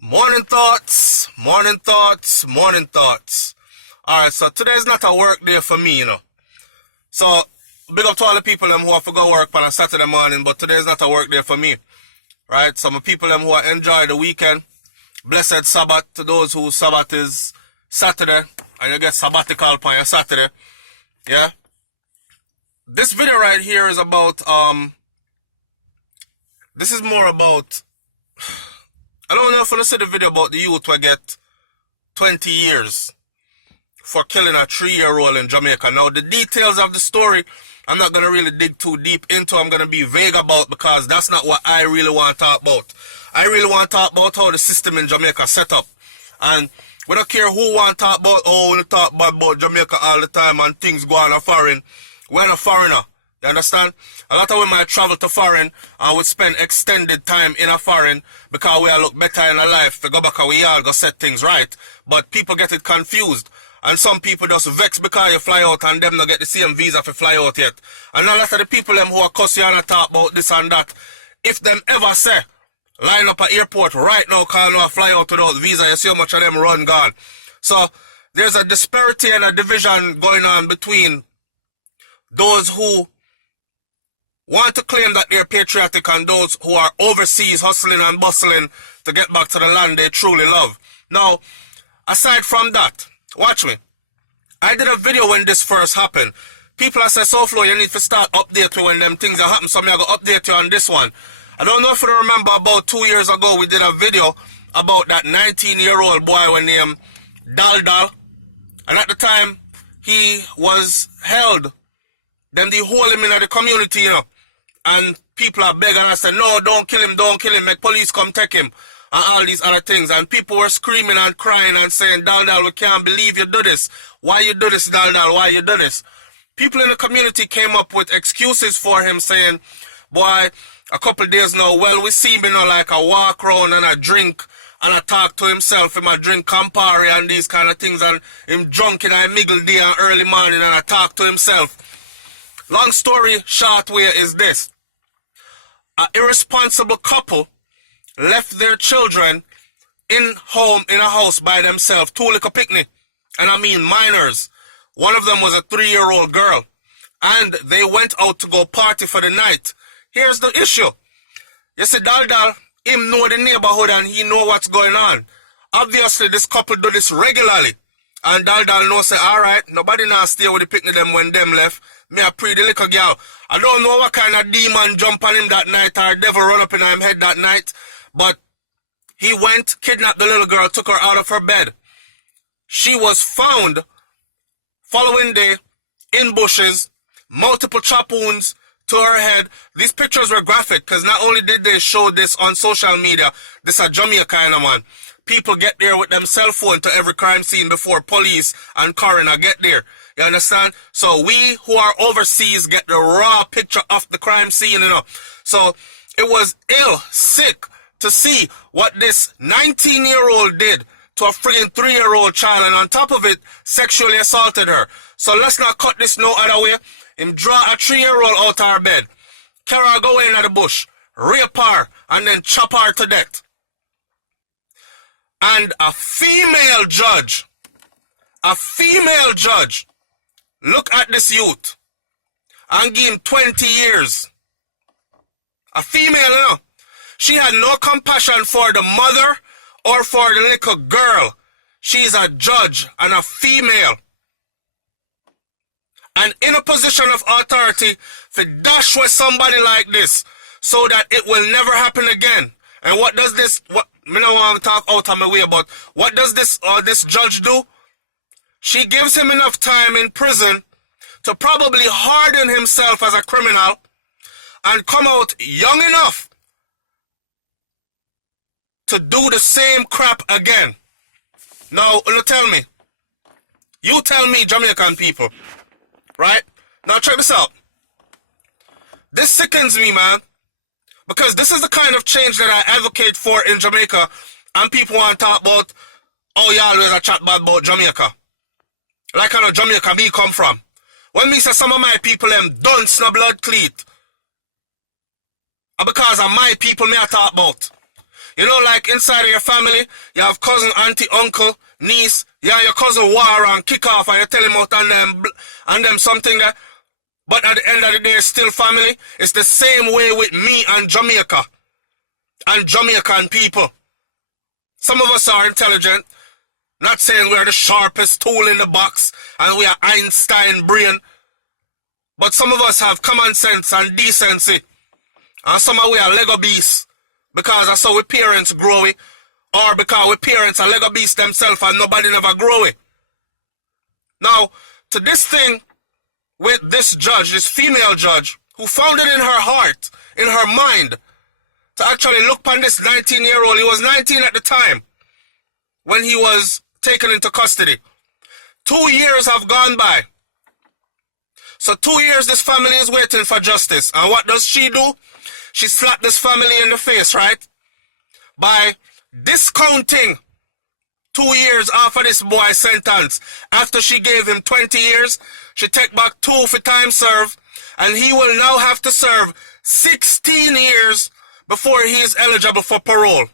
Morning thoughts, morning thoughts, morning thoughts. Alright, so today's not a work day for me, So, big up to all the people who have to go work on a Saturday morning, but today's not a work day for me. Right? Some people who enjoy the weekend. Blessed Sabbath to those whose Sabbath is Saturday, and you get sabbatical on your Saturday. Yeah? This video right here is about, this is more about, I don't know if you see the video about the youth who get 20 years for killing a 3-year-old in Jamaica. Now, the details of the story, I'm not going to really dig too deep into. I'm going to be vague about because that's not what I really want to talk about. I really want to talk about how the system in Jamaica set up. And we don't care who want to talk about, we talk bad about Jamaica all the time and things go on a foreign. We're not a foreigner. You understand? A lot of women might travel to foreign and would spend extended time in a foreign because we all look better in our life to go back and we all go set things right. But people get it confused. And some people just vex because you fly out and them not get the same visa for fly out yet. And a lot of the people them who are cussing and talk about this and that, if them ever say, line up at airport right now call no fly out without visa, you see how much of them run gone. So there's a disparity and a division going on between those who want to claim that they're patriotic and those who are overseas hustling and bustling to get back to the land they truly love. Now, aside from that, watch me. I did a video when this first happened. People have said, so Flo, you need to start updating when them things are happening, so I'm going to update you on this one. I don't know if you remember about 2 years ago, we did a video about that 19-year-old boy when named Dal. And at the time, he was held. Then they hold him in the community, And people are begging and said, no, don't kill him, make police come take him. And all these other things. And people were screaming and crying and saying, Dal, we can't believe you do this. Why you do this, Dal? Why you do this? People in the community came up with excuses for him saying, boy, a couple days now, well, we see him, like a walk around and a drink and a talk to himself, him a drink Campari and these kind of things, and him drunk in a middle day and early morning and a talk to himself. Long story short way is this. An irresponsible couple left their children in a house by themselves, 2 little picnic, and I mean minors. One of them was a 3-year-old girl, and they went out to go party for the night. Here's the issue. You see, Dal, him know the neighborhood and he know what's going on. Obviously, this couple do this regularly. And Dal know say, alright, nobody now stay with the picnic them when them left. Me a pretty little girl. I don't know what kind of demon jump on him that night or devil run up in him head that night. But he went, kidnapped the little girl, took her out of her bed. She was found following day in bushes, multiple chop wounds to her head. These pictures were graphic because not only did they show this on social media, this a Jamaica kind of man. People get there with them cell phone to every crime scene before police and coroner get there. You understand? So we who are overseas get the raw picture of the crime scene, So it was sick to see what this 19-year-old did to a friggin' 3-year-old child, and on top of it, sexually assaulted her. So let's not cut this no other way. Him draw a 3-year-old out of her bed, carry her go in the bush, rape her, and then chop her to death. And a female judge, look at this youth and give him 20 years. A female, She had no compassion for the mother or for the little girl. She's a judge and a female. And in a position of authority to dash with somebody like this so that it will never happen again. And what does this, me don't want to talk out of my way, but what does this judge do? She gives him enough time in prison to probably harden himself as a criminal and come out young enough to do the same crap again. Now, you tell me, Jamaican people, right? Now check this out. This sickens me, man. Because this is the kind of change that I advocate for in Jamaica. And people want to talk about, you always a chat bad about Jamaica. Like I know Jamaica me come from. When me say some of my people them dunce no blood cleat. And because of my people me I talk about. You know, like inside of your family, you have cousin, auntie, uncle, niece. Yeah, your cousin war and kick off and you tell him out and them something that. But at the end of the day, it's still family. It's the same way with me and Jamaica. And Jamaican people. Some of us are intelligent. Not saying we're the sharpest tool in the box and we are Einstein brain. But some of us have common sense and decency. And some of we are Lego beasts. Because that's how our parents grow it. Or because our parents are Lego beasts themselves and nobody never grow it. Now, to this thing with this judge, this female judge, who found it in her heart, in her mind, to actually look upon this 19-year-old. He was 19 at the time when he was taken into custody. 2 years have gone by. So 2 years this family is waiting for justice. And what does she do? She slapped this family in the face, right? By discounting 2 years after this boy's sentence. After she gave him 20 years, she take back 2 for time served. And he will now have to serve 16 years before he is eligible for parole.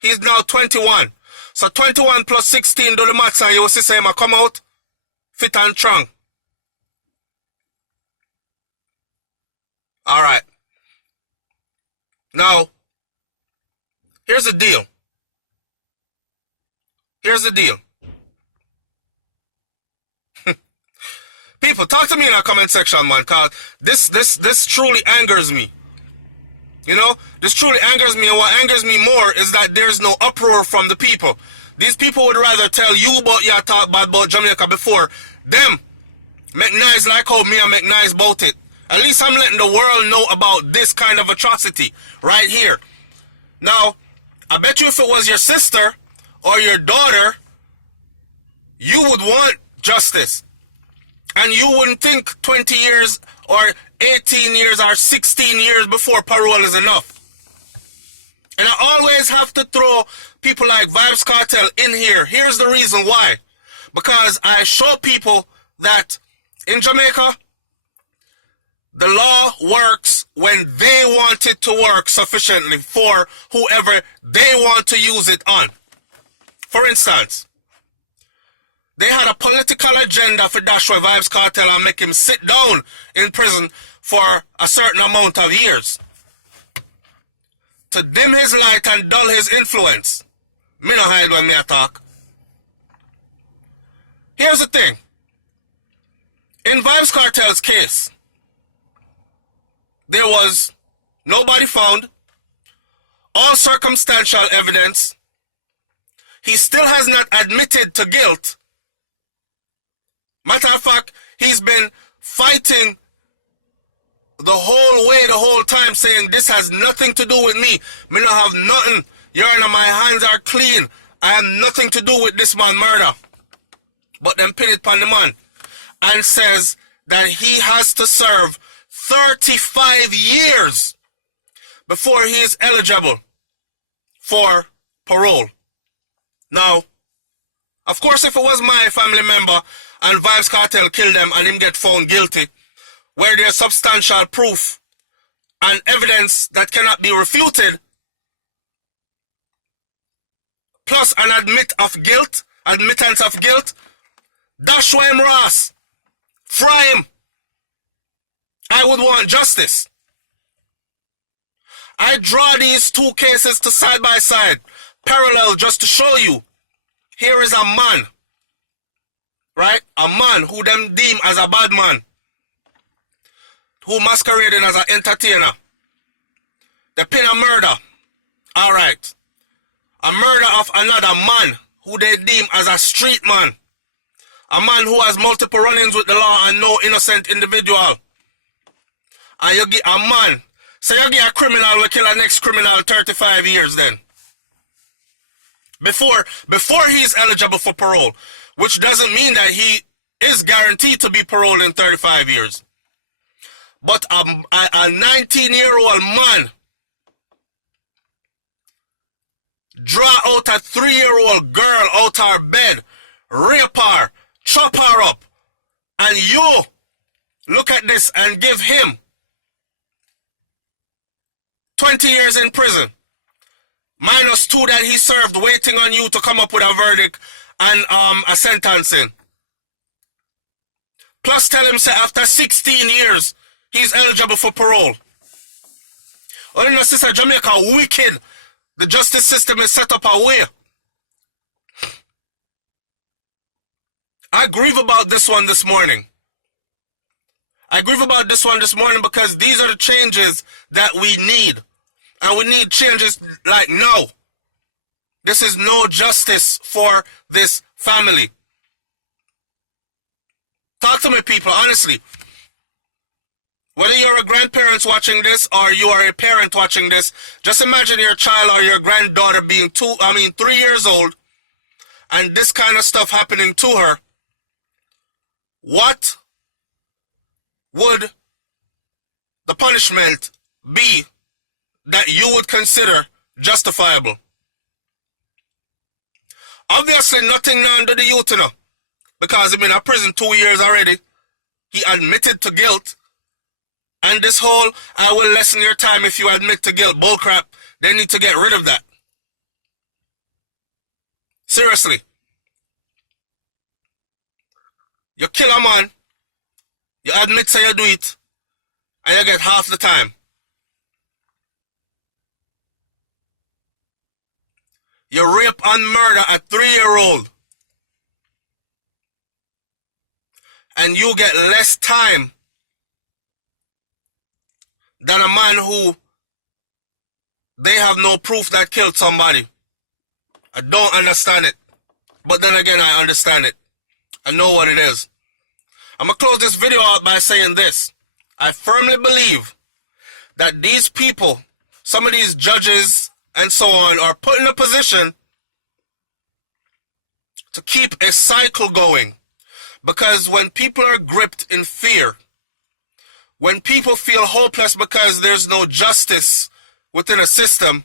He's now 21. So 21 plus 16 do the maths and you will see him come out fit and strong. Alright. Now, here's the deal. Here's the deal. People, talk to me in the comment section, man, because this truly angers me. You know, this truly angers me, and what angers me more is that there's no uproar from the people. These people would rather tell you about your talk bad about Jamaica before them make nice like how me and make nice about it. At least I'm letting the world know about this kind of atrocity right here. Now, I bet you if it was your sister or your daughter, you would want justice. And you wouldn't think 20 years or 18 years or 16 years before parole is enough. And I always have to throw people like VYBZ Cartel in here. Here's the reason why. Because I show people that in Jamaica, the law works when they want it to work sufficiently for whoever they want to use it on. For instance, they had a political agenda for Dashwa VYBZ Cartel and make him sit down in prison for a certain amount of years. To dim his light and dull his influence. Me no hide when me a talk. Here's the thing. In VYBZ Cartel's case, there was nobody found, all circumstantial evidence. He still has not admitted to guilt. Matter of fact, he's been fighting the whole way, the whole time, saying this has nothing to do with me. Me not have nothing. Your Honor, my hands are clean. I have nothing to do with this man murder. But then pin it on the man and says that he has to serve 35 years before he is eligible for parole. Now, of course, if it was my family member and VYBZ Cartel killed them and him get found guilty, where there's substantial proof and evidence that cannot be refuted, plus an admittance of guilt, dash him Ross, fry him. I would want justice. I draw these two cases to side by side, parallel, just to show you. Here is a man, right? A man who them deem as a bad man, who masquerading as an entertainer. They pin a murder. Alright. A murder of another man who they deem as a street man. A man who has multiple run-ins with the law and no innocent individual. And you get a man. So you get a criminal will kill a next criminal 35 years then. Before he is eligible for parole. Which doesn't mean that he is guaranteed to be paroled in 35 years. But a 19-year-old man draw out a 3-year-old girl out her bed, rape her, chop her up, and you look at this and give him 20 years in prison. Minus 2 that he served waiting on you to come up with a verdict and a sentencing. Plus tell him say after 16 years he's eligible for parole. Oh, you know, sister, Jamaica wicked. The justice system is set up a way. I grieve about this one this morning. I grieve about this one this morning because these are the changes that we need. And we need changes like now. This is no justice for this family. Talk to me, people, honestly. Whether you're a grandparent watching this or you are a parent watching this, just imagine your child or your granddaughter being 3 years old and this kind of stuff happening to her. What would the punishment be that you would consider justifiable? Obviously, nothing under the youth, you know, because he's been in prison 2 years already. He admitted to guilt. And this whole, I will lessen your time if you admit to guilt, bullcrap, they need to get rid of that. Seriously. You kill a man, you admit say you do it, and you get half the time. You rape and murder a 3-year-old, and you get less time than a man who they have no proof that killed somebody. I don't understand it. But then again, I understand it. I know what it is. I'm going to close this video out by saying this. I firmly believe that these people, some of these judges and so on, are put in a position to keep a cycle going. Because when people are gripped in fear, when people feel hopeless because there's no justice within a system,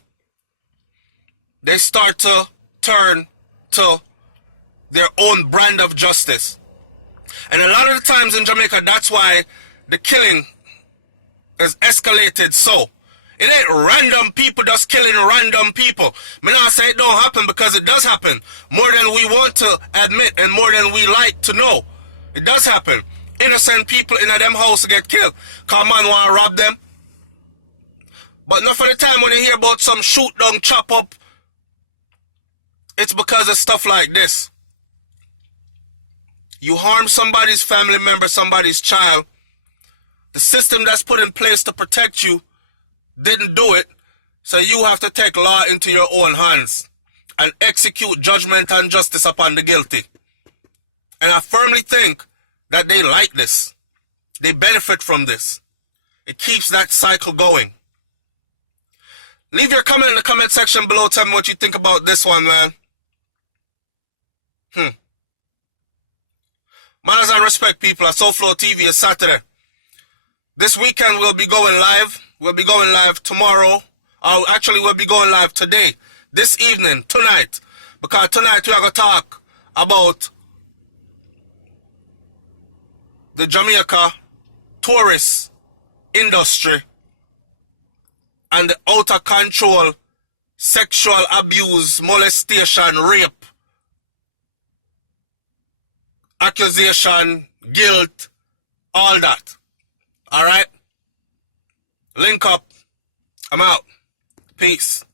they start to turn to their own brand of justice. And a lot of the times in Jamaica, that's why the killing has escalated so. It ain't random people just killing random people. Me not say it don't happen because it does happen. More than we want to admit and more than we like to know. It does happen. Innocent people in a them house get killed. Cause man want to rob them. But not for the time when you hear about some shoot down, chop up, it's because of stuff like this. You harm somebody's family member, somebody's child. The system that's put in place to protect you didn't do it, so you have to take law into your own hands and execute judgment and justice upon the guilty. And I firmly think that they like this. They benefit from this. It keeps that cycle going. Leave your comment in the comment section below. Tell me what you think about this one, man. Manners and respect, people. At SoFlo TV is Saturday. This weekend we'll be going live. We'll be going live tomorrow. Or actually, we'll be going live today. This evening, tonight. Because tonight we are going to talk about the Jamaica tourist industry and the out of control sexual abuse, molestation, rape, accusation, guilt, all that. Alright? Link up. I'm out. Peace.